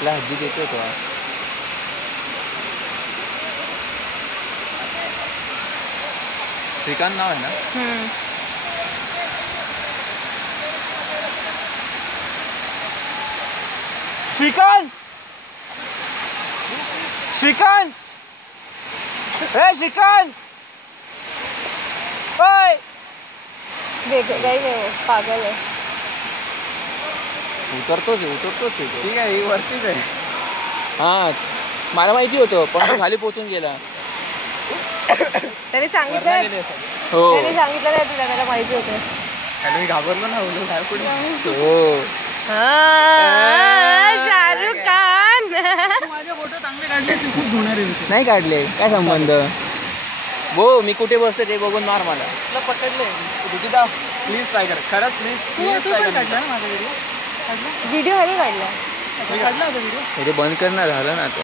आपल्या हद्दीत येतो तो. श्रीकांत नाव आहे ना. श्रीकांत श्रीकांत ए श्रीकांत ओय पागल आहे. उतरतोच ठीक आहे ही वरतीच आहे. हा मला माहिती होतं पण तो खाली पोहोचून गेला. त्याने सांगितलं हो त्याने सांगितलं नाही तुला त्याला माहिती होतं. आणि मी घाबरलो ना उलट काय पुढे. हो शाहरुख खान माझे फोटो चांगले काढले खूप धुणार आहे. नाही काढले काय संबंध. हो मी कुठे बसते ते बघून मार मला. तुला पकडले रुचिता प्लीज ट्राय कर. खरंच प्लीज ट्राय कर. व्हिडिओ हरी काढला काढला होता व्हिडिओ. बंद करणार झालं ना.